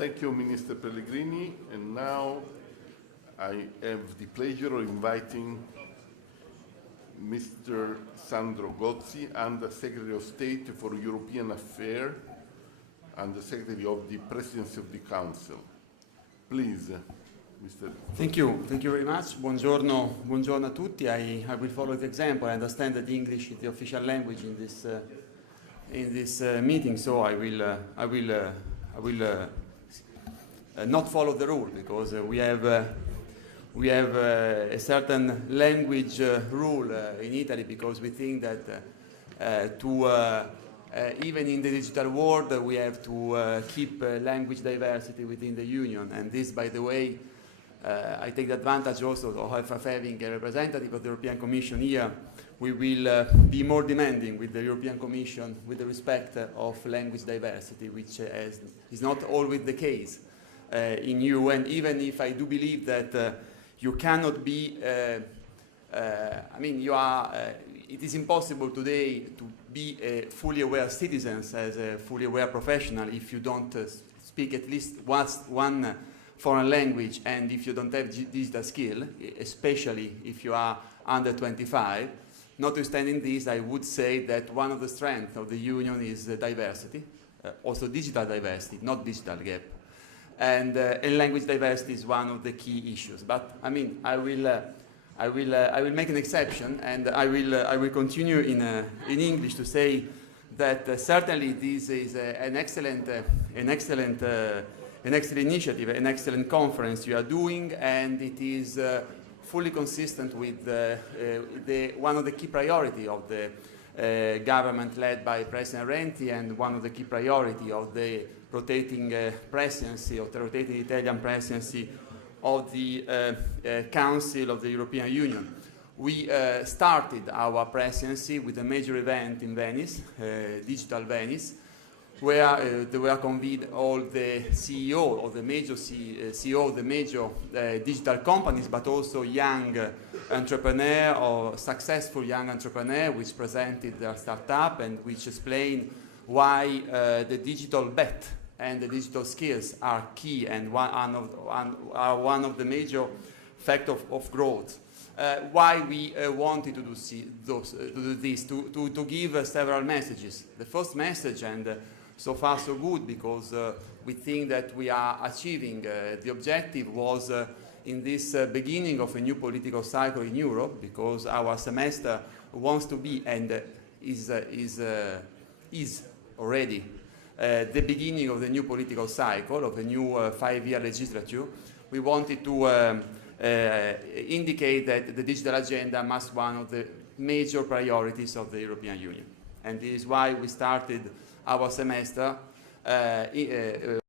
Thank you, Minister Pellegrini. And now I have the pleasure of inviting Mr. Sandro Gozi, Under Secretary of State for European Affairs and the Secretary of the Presidency of the Council. Please, Mr. Thank you very much. Buongiorno a tutti. I will follow the example. I understand that English is the official language in this meeting, so I will not follow the rule, because we have a certain language rule in Italy, because we think that even in the digital world we have to keep language diversity within the Union. And this, by the way, I take the advantage also of having a representative of the European Commission here. We will be more demanding with the European Commission with the respect of language diversity, which is not always the case in EU. And even if I do believe that you cannot be, it is impossible today to be a fully aware citizen as a fully aware professional if you don't speak at least one foreign language, and if you don't have digital skill, especially if you are under 25. Notwithstanding this, I would say that one of the strengths of the Union is diversity, also digital diversity, not digital gap. And language diversity is one of the key issues. But I mean, I will make an exception, and I will continue in English to say that certainly this is an excellent initiative, an excellent conference you are doing, and it is fully consistent with one of the key priorities of the government led by President Renzi, and one of the key priorities of the rotating presidency, of the rotating Italian presidency of the Council of the European Union. We started our presidency with a major event in Venice, Digital Venice, where they were convened all the CEO of the major digital companies, but also young entrepreneurs or successful young entrepreneurs, which presented their startup and which explained why the digital bet and the digital skills are key and are one of the major factors of growth. Why we wanted to do this, to give several messages. The first message, and so far so good, because we think that we are achieving the objective, was in this beginning of a new political cycle in Europe, because our semester wants to be and is already the beginning of the new political cycle, of a new 5-year legislature. We wanted to indicate that the digital agenda must be one of the major priorities of the European Union. And this is why we started our semester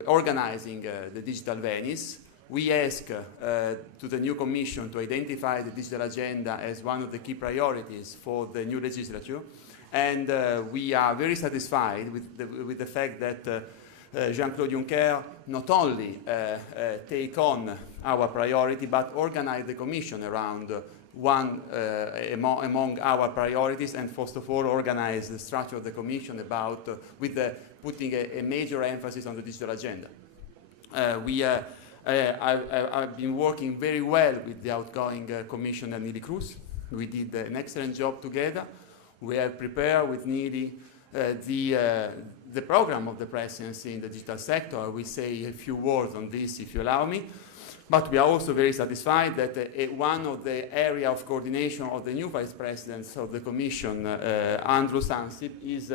organizing the Digital Venice. We ask to the new Commission to identify the digital agenda as one of the key priorities for the new legislature. And we are very satisfied with the fact that Jean-Claude Juncker not only take on our priority, but organize the Commission around one among our priorities, and first of all organize the structure of the Commission about putting a major emphasis on the digital agenda. I've been working very well with the outgoing Commissioner Neelie Kroes. We did an excellent job together. We have prepared with Neelie the program of the presidency in the digital sector. I will say a few words on this, if you allow me. But we are also very satisfied that one of the areas of coordination of the new Vice Presidents of the Commission, Andrus Ansip, is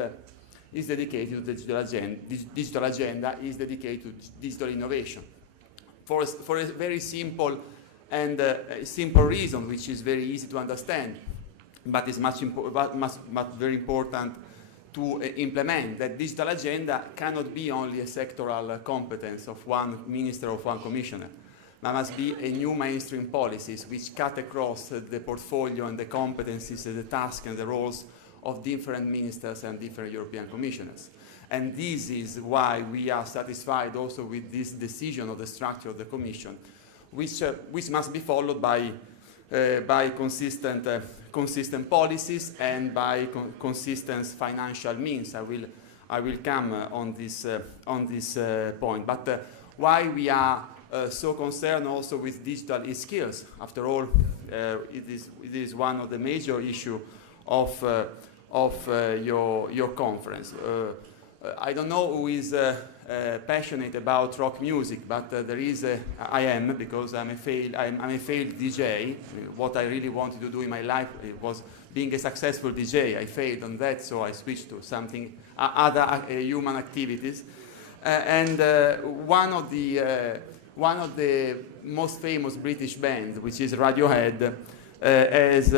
dedicated to the digital agenda. This digital agenda is dedicated to digital innovation. For a very simple reason, which is very easy to understand, but is much very important to implement. That digital agenda cannot be only a sectoral competence of one minister or one commissioner. There must be a new mainstream policies which cut across the portfolio and the competencies and the tasks and the roles of different ministers and different European commissioners. And this is why we are satisfied also with this decision of the structure of the Commission, which must be followed by consistent policies and by consistent financial means. I will come on this point. But why we are so concerned also with digital skills. After all, it is one of the major issues of your conference. I don't know who is passionate about rock music, but I am, because I'm a failed DJ. What I really wanted to do in my life was being a successful DJ. I failed on that, so I switched to something other human activities. And one of the most famous British bands, which is Radiohead, has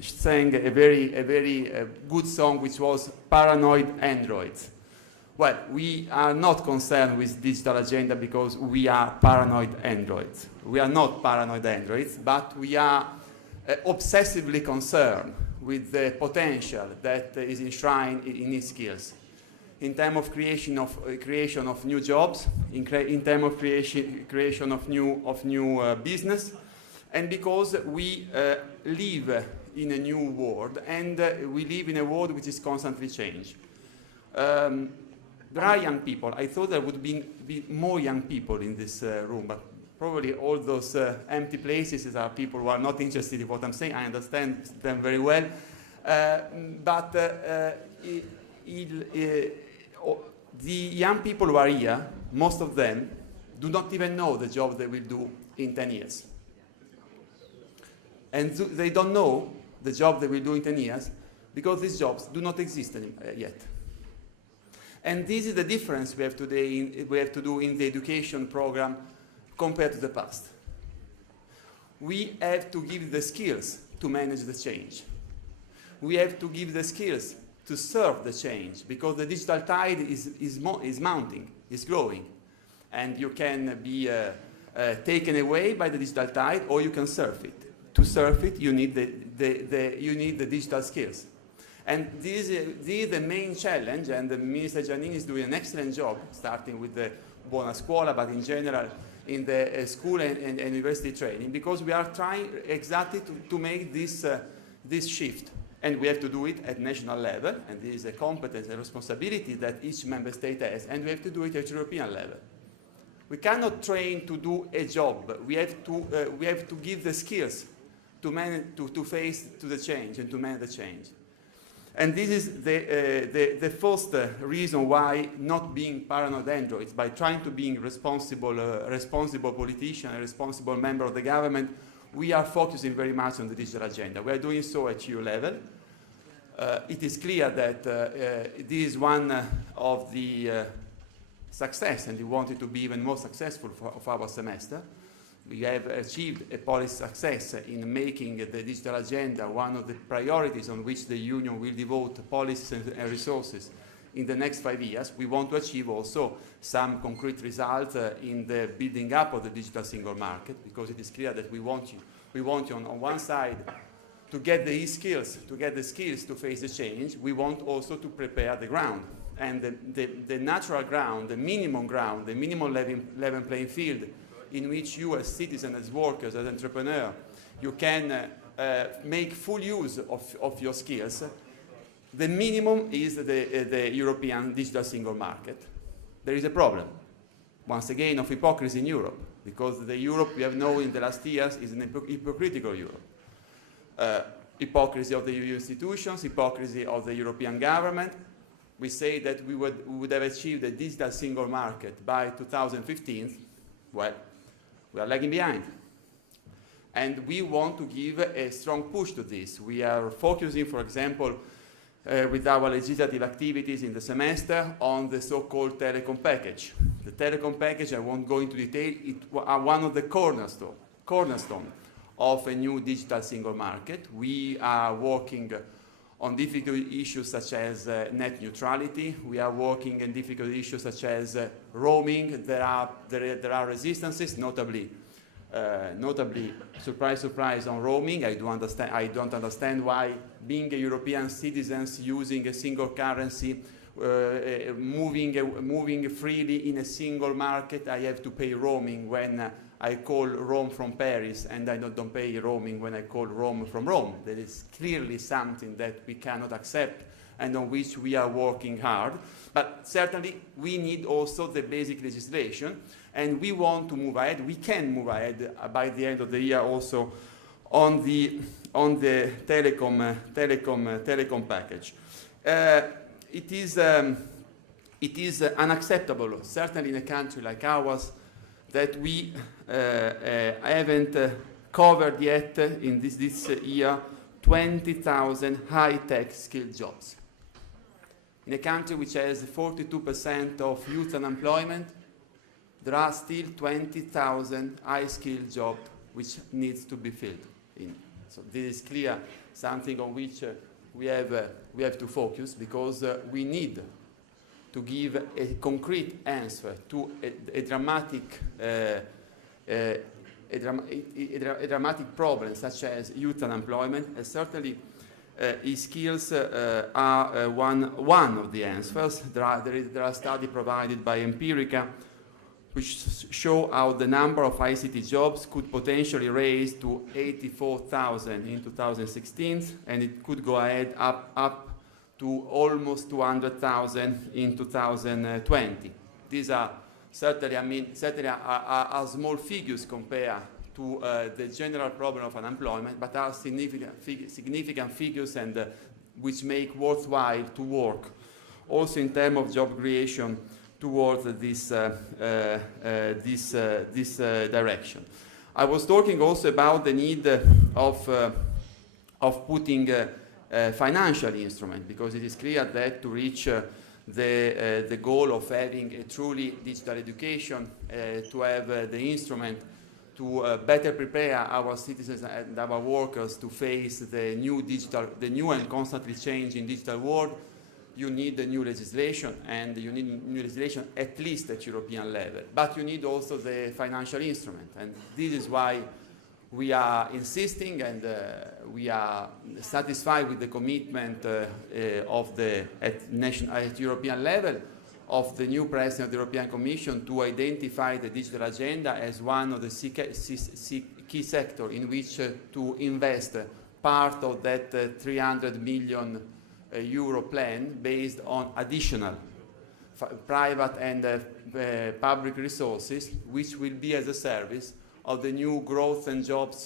sang a very good song, which was Paranoid Androids. Well, we are not concerned with digital agenda because we are paranoid androids. We are not paranoid androids, but we are obsessively concerned with the potential that is enshrined in these skills. In terms of creation of new jobs, in terms of creation of new business, and because we live in a new world, and we live in a world which is constantly changing. There are young people. I thought there would be more young people in this room, but probably all those empty places are people who are not interested in what I'm saying. I understand them very well, but the young people who are here, most of them, do not even know the job they will do in 10 years. And they don't know the job they will do in 10 years because these jobs do not exist yet. And this is the difference we have to do in the education program compared to the past. We have to give the skills to manage the change. We have to give the skills to serve the change, because the digital tide is mounting, is growing. And you can be taken away by the digital tide, or you can surf it. To surf it, you need the digital skills. And this is the main challenge, and Minister Giannini is doing an excellent job, starting with the Buona Scuola, but in general in the school and university training, because we are trying exactly to make this shift. And we have to do it at national level, and this is a competence and responsibility that each member state has, and we have to do it at European level. We cannot train to do a job. We have to give the skills to face the change and to manage the change. And this is the first reason why not being paranoid androids, by trying to be responsible politician, a responsible member of the government, we are focusing very much on the digital agenda. We are doing so at EU level. It is clear that this is one of the success, and we want it to be even more successful of our semester. We have achieved a policy success in making the digital agenda one of the priorities on which the Union will devote policies and resources in the next 5 years. We want to achieve also some concrete results in the building up of the digital single market, because it is clear that we want you on one side to get the skills to face the change. We want also to prepare the ground. And the natural ground, the minimum level playing field, in which you as citizens, as workers, as entrepreneurs, you can make full use of your skills. The minimum is the European digital single market. There is a problem, once again, of hypocrisy in Europe, because the Europe we have known in the last years is an hypocritical Europe. Hypocrisy of the EU institutions, hypocrisy of the European government. We say that we would have achieved a digital single market by 2015. Well, we are lagging behind. And we want to give a strong push to this. We are focusing, for example, with our legislative activities in the semester on the so-called telecom package. The telecom package, I won't go into detail, it are one of the cornerstone of a new digital single market. We are working on difficult issues such as net neutrality. We are working on difficult issues such as roaming. There are resistances, notably, surprise, on roaming. I don't understand why, being a European citizens using a single currency, moving freely in a single market, I have to pay roaming when I call Rome from Paris, and I don't pay roaming when I call Rome from Rome. There is clearly something that we cannot accept and on which we are working hard. But certainly we need also the basic legislation, and we want to move ahead. We can move ahead by the end of the year also on the telecom package. It is unacceptable, certainly in a country like ours, that we haven't covered yet in this year 20,000 high-tech skilled jobs. In a country which has 42% of youth unemployment, there are still 20,000 high-skilled jobs which needs to be filled in. So this is clear, something on which we have to focus, because we need to give a concrete answer to a dramatic problem such as youth unemployment, and certainly e-skills are one of the answers. There are studies provided by Empirica which show how the number of ICT jobs could potentially raise to 84,000 in 2016, and it could go ahead up to almost 200,000 in 2020. These are certainly are small figures compared to the general problem of unemployment, but are significant figures, and which make worthwhile to work also in terms of job creation towards this direction. I was talking also about the need of putting financial instrument, because it is clear that to reach the goal of having a truly digital education, to have the instrument to better prepare our citizens and our workers to face the new and constantly changing digital world, you need the new legislation, and you need new legislation at least at European level. But you need also the financial instrument, and this is why we are insisting, and we are satisfied with the commitment at European level of the new President of the European Commission to identify the digital agenda as one of the key sectors in which to invest part of that 300 million euro plan based on additional private and public resources, which will be as a service of the new growth and jobs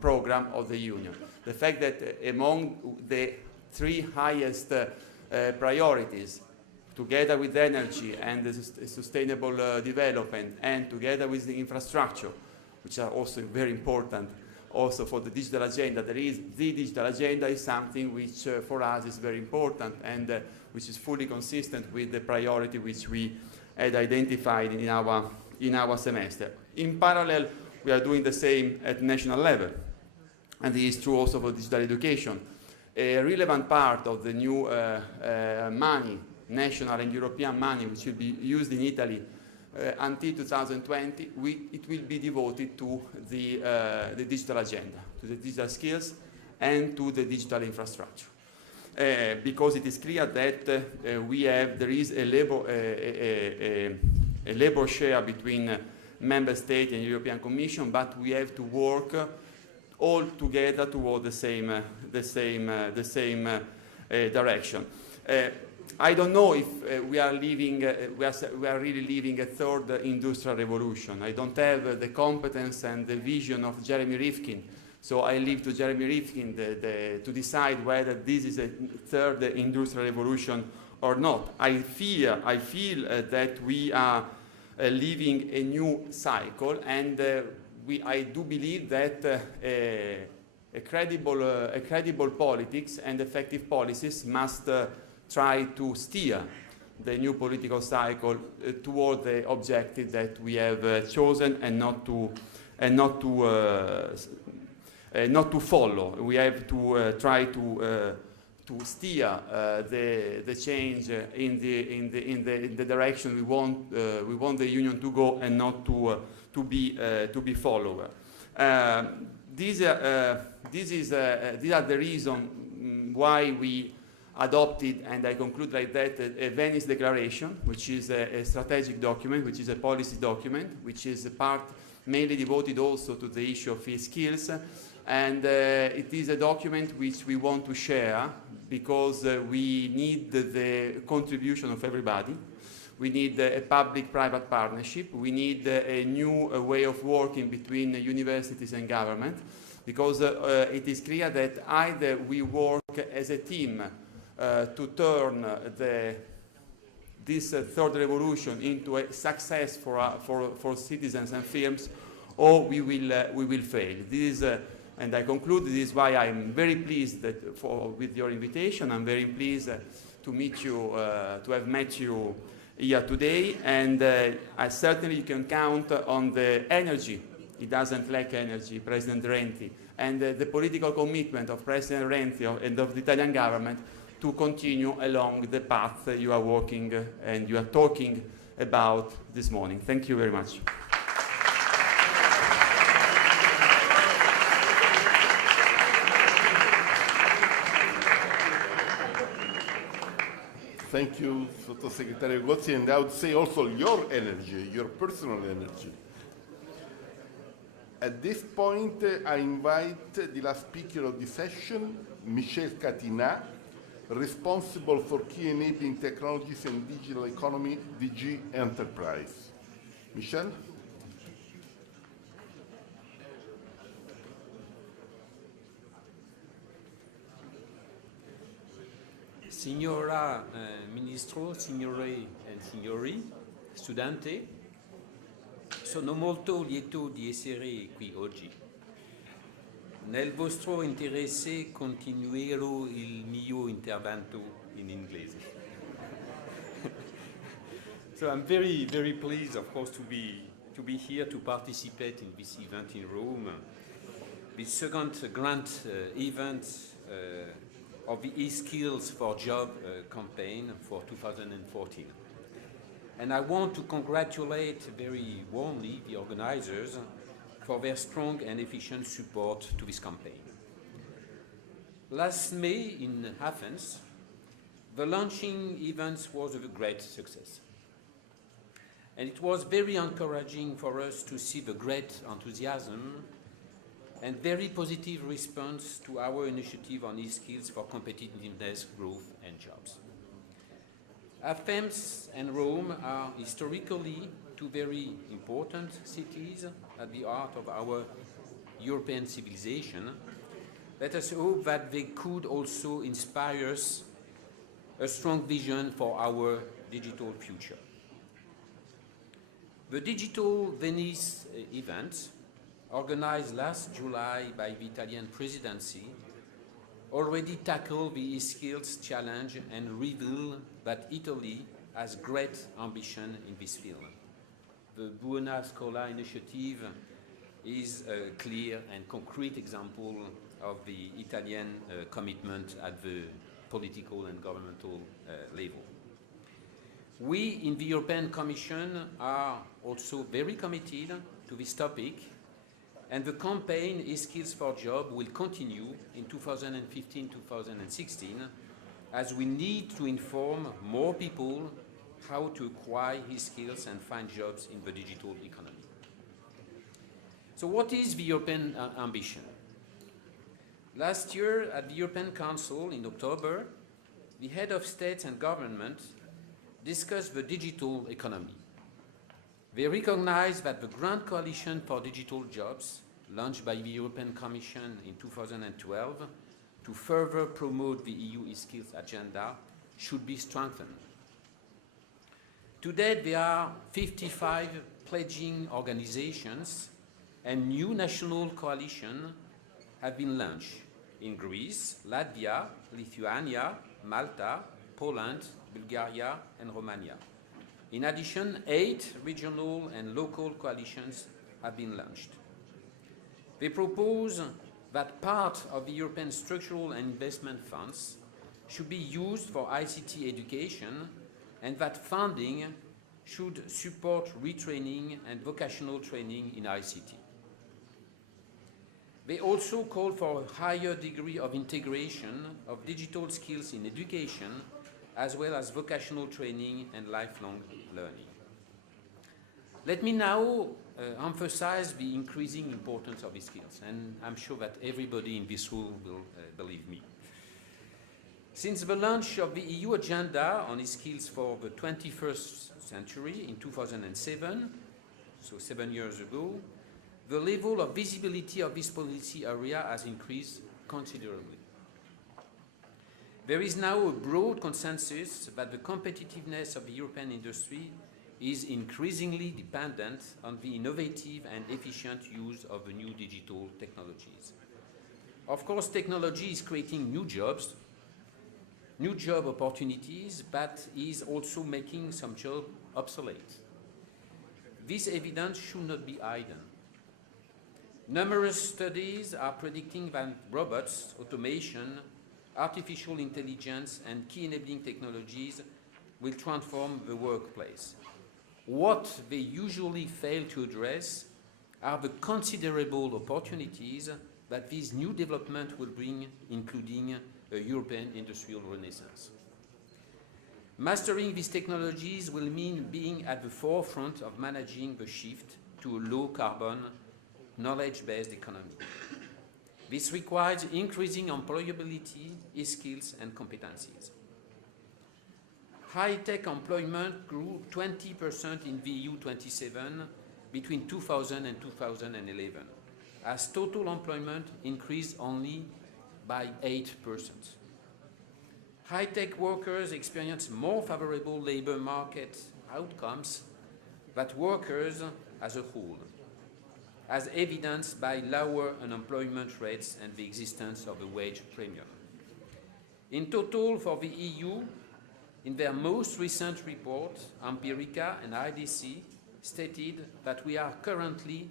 program of the Union. The fact that among the three highest priorities, together with energy and the sustainable development, and together with the infrastructure, which are also very important also for the digital agenda, the digital agenda is something which for us is very important, and which is fully consistent with the priority which we had identified in our semester. In parallel, we are doing the same at national level, and this is true also for digital education. A relevant part of the new money, national and European money, which will be used in Italy until 2020, it will be devoted to the digital agenda, to the digital skills, and to the digital infrastructure. Because it is clear that there is a labor share between Member States and European Commission, but we have to work all together toward the same direction. I don't know if we are really living a third industrial revolution. I don't have the competence and the vision of Jeremy Rifkin, so I leave to Jeremy Rifkin to decide whether this is a third industrial revolution or not. I feel that we are living a new cycle, and I do believe that a credible politics and effective policies must try to steer the new political cycle toward the objective that we have chosen, and not to follow. We have to try to steer the change in the direction we want the Union to go, and not to be follower. These are the reasons why we adopted, and I conclude like that, a Venice Declaration, which is a strategic document, which is a policy document, which is a part mainly devoted also to the issue of skills, And it is a document which we want to share because we need the contribution of everybody. We need a public-private partnership. We need a new way of working between universities and government, because it is clear that either we work as a team to turn this third revolution into a success for citizens and firms, or we will fail. This is, and I conclude, this is why I'm very pleased with your invitation. I'm very pleased to meet you, to have met you here today, and I certainly can count on the energy. It doesn't lack energy, President Renzi, and the political commitment of President Renzi and of the Italian government to continue along the path you are working and you are talking about this morning. Thank you very much. Thank you, Sottosegretario Gozi, and I would say also your energy, your personal energy. At this point, I invite the last speaker of the session, Michel Catinat, responsible for key enabling technologies and digital economy, DG Enterprise. Michel? Signora Ministro, signore e signori, studenti, sono molto lieto di essere qui oggi. Nel vostro interesse continuerò il mio intervento in inglese. So I'm very, very pleased, of course, to be here to participate in this event in Rome, the second grand event of the e-skills for job campaign for 2014. And I want to congratulate very warmly the organizers for their strong and efficient support to this campaign. Last May in Athens, the launching event was a great success. And it was very encouraging for us to see the great enthusiasm and very positive response to our initiative on e-skills for competitiveness, growth, and jobs. Athens and Rome are historically two very important cities at the heart of our European civilization. Let us hope that they could also inspire us a strong vision for our digital future. The Digital Venice event, organized last July by the Italian presidency, already tackled the e-skills challenge and revealed that Italy has great ambition in this field. The Buona Scuola initiative is a clear and concrete example of the Italian commitment at the political and governmental level. We in the European Commission are also very committed to this topic, and the campaign e-skills for Job will continue in 2015-2016 as we need to inform more people how to acquire e-skills and find jobs in the digital economy. So what is the European ambition? Last year at the European Council in October, the head of state and government discussed the digital economy. They recognized that the Grand Coalition for Digital Jobs, launched by the European Commission in 2012 to further promote the EU e-skills agenda, should be strengthened. To date, there are 55 pledging organizations and new national coalitions have been launched in Greece, Latvia, Lithuania, Malta, Poland, Bulgaria, and Romania. In addition, 8 regional and local coalitions have been launched. They propose that part of the European structural and investment funds should be used for ICT education and that funding should support retraining and vocational training in ICT. They also call for a higher degree of integration of digital skills in education as well as vocational training and lifelong learning. Let me now emphasize the increasing importance of these skills, and I'm sure that everybody in this room will believe me. Since the launch of the EU agenda on skills for the 21st century in 2007, so 7 years ago, the level of visibility of this policy area has increased considerably. There is now a broad consensus that the competitiveness of the European industry is increasingly dependent on the innovative and efficient use of the new digital technologies. Of course, technology is creating new jobs, new job opportunities, but is also making some jobs obsolete. This evidence should not be hidden. Numerous studies are predicting that robots, automation, artificial intelligence, and key enabling technologies will transform the workplace. What they usually fail to address are the considerable opportunities that these new developments will bring, including a European industrial renaissance. Mastering these technologies will mean being at the forefront of managing the shift to a low-carbon, knowledge-based economy. This requires increasing employability, skills, and competencies. High-tech employment grew 20% in the EU 27 between 2000 and 2011, as total employment increased only by 8%. High-tech workers experience more favorable labor market outcomes than workers as a whole, as evidenced by lower unemployment rates and the existence of a wage premium. In total, for the EU, in their most recent report, Empirica and IDC stated that we are currently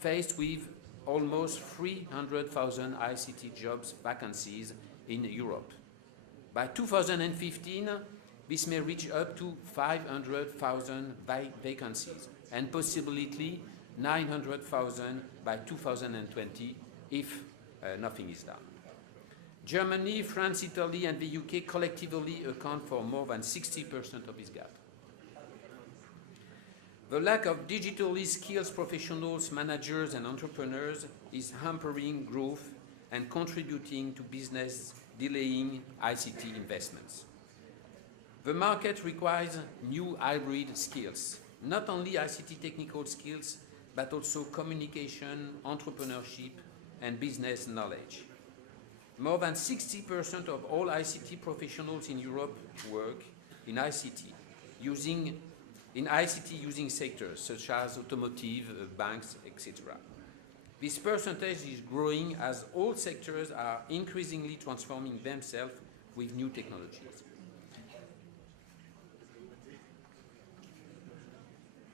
faced with almost 300,000 ICT jobs vacancies in Europe. By 2015, this may reach up to 500,000 vacancies, and possibly 900,000 by 2020 if nothing is done. Germany, France, Italy, and the UK collectively account for more than 60% of this gap. The lack of digitally skilled professionals, managers, and entrepreneurs is hampering growth and contributing to business delaying ICT investments. The market requires new hybrid skills, not only ICT technical skills, but also communication, entrepreneurship, and business knowledge. More than 60% of all ICT professionals in Europe work in ICT using sectors such as automotive, banks, etc. This percentage is growing as all sectors are increasingly transforming themselves with new technologies.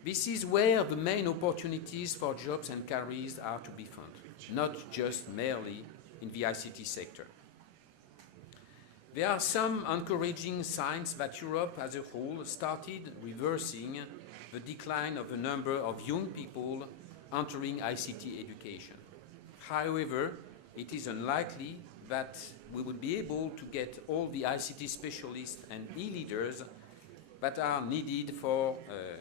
This is where the main opportunities for jobs and careers are to be found, not just merely in the ICT sector. There are some encouraging signs that Europe as a whole started reversing the decline of the number of young people entering ICT education. However, it is unlikely that we will be able to get all the ICT specialists and e-leaders that are needed for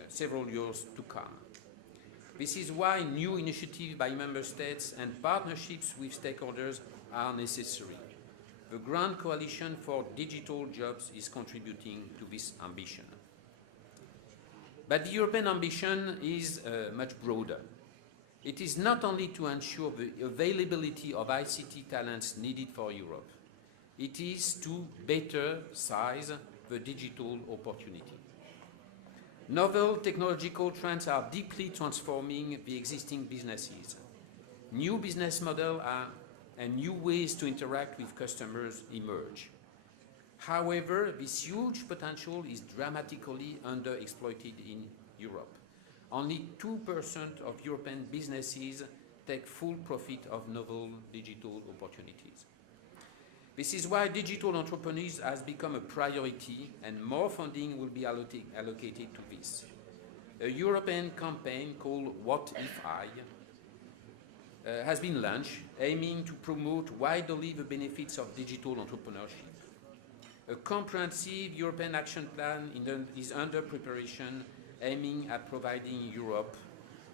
several years to come. This is why new initiatives by member states and partnerships with stakeholders are necessary. The Grand Coalition for Digital Jobs is contributing to this ambition. But the European ambition is much broader. It is not only to ensure the availability of ICT talents needed for Europe. It is to better size the digital opportunity. Novel technological trends are deeply transforming the existing businesses. New business models and new ways to interact with customers emerge. However, this huge potential is dramatically underexploited in Europe. Only 2% of European businesses take full profit of novel digital opportunities. This is why digital entrepreneurs has become a priority, and more funding will be allocated to this. A European campaign called What If I has been launched, aiming to promote widely the benefits of digital entrepreneurship. A comprehensive European action plan is under preparation, aiming at providing Europe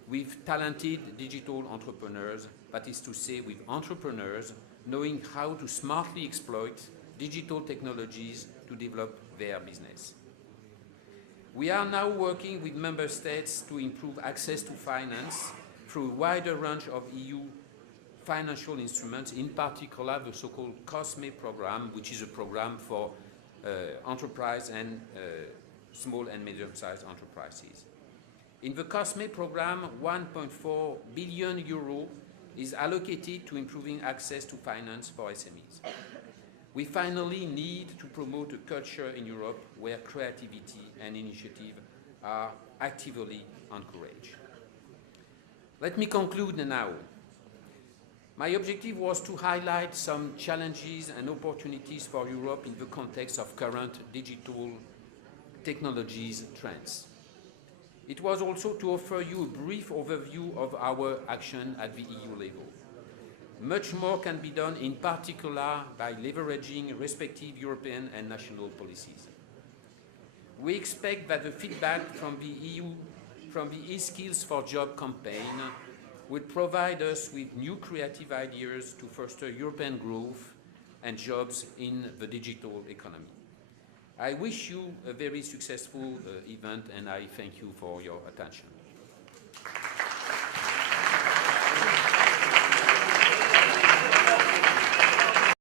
with talented digital entrepreneurs, that is to say, with entrepreneurs knowing how to smartly exploit digital technologies to develop their business. We are now working with member states to improve access to finance through a wider range of EU financial instruments, in particular the so-called COSME program, which is a program for enterprise and small and medium-sized enterprises. In the COSME program, 1.4 billion euro is allocated to improving access to finance for SMEs. We finally need to promote a culture in Europe where creativity and initiative are actively encouraged. Let me conclude now. My objective was to highlight some challenges and opportunities for Europe in the context of current digital technologies trends. It was also to offer you a brief overview of our action at the EU level. Much more can be done, in particular by leveraging respective European and national policies. We expect that the feedback from the EU, from the e-Skills for Job campaign, will provide us with new creative ideas to foster European growth and jobs in the digital economy. I wish you a very successful event, and I thank you for your attention.